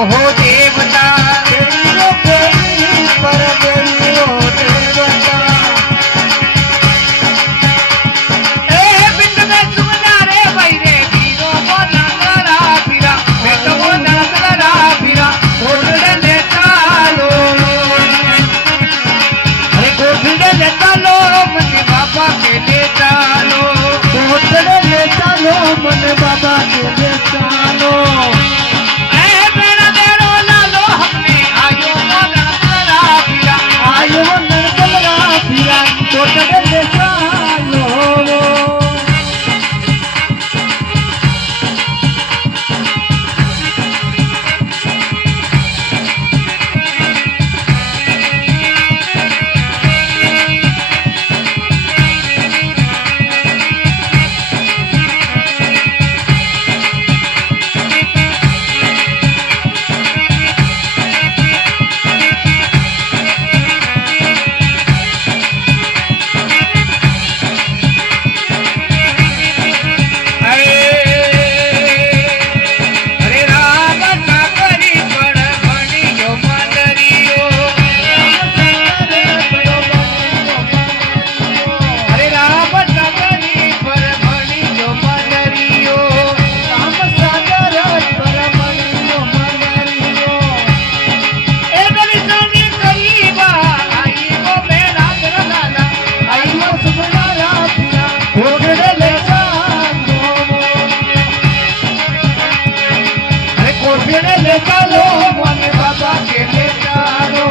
हो देवता पर हो देवता ए बिंद में सुमना रे भाई रे वीरो को नंगरा फिरा बेट को नंगरा फिरा कोठड़े ले चालो अरे कोठड़े ले चालो मने बाबा के ले चालो कोठड़े ले चालो मने बाबा के ले चालो ले चलो मने बाबा के ले चलो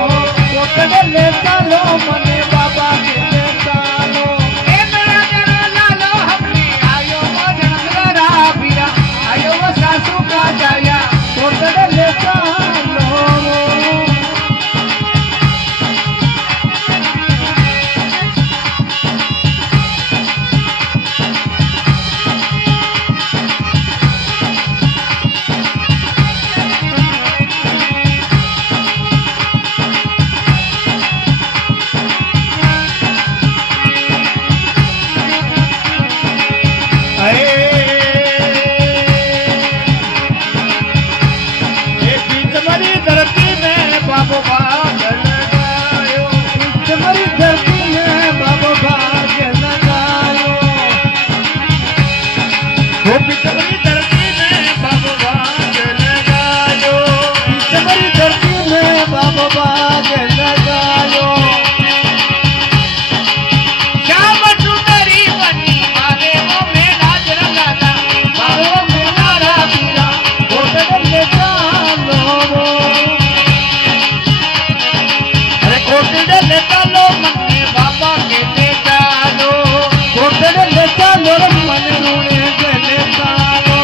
कोठड़े ले चलो मने बाबा के ले चलो ए मेरा जरा लालो हमने आयो मनंगरा फिरा आयो सासू का जाया कोठड़े ले चलो बाबो भाग लगायो तुम्हारी धरती में बाबो भाग लगायो वो तुम्हारी धरती में बाबो भाग लगायो तुम्हारी धरती में बाबो भाग लगायो श्याम सुंदरी बनी बाबे वो में राज लगाता बाबो मेरा राजा कोठड़े ले चालो कोठड़े ले चलो मने बाबा के ले चलो कोठड़े ले चलो मने रूणे के ले चलो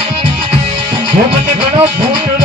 वो मने घणो फूट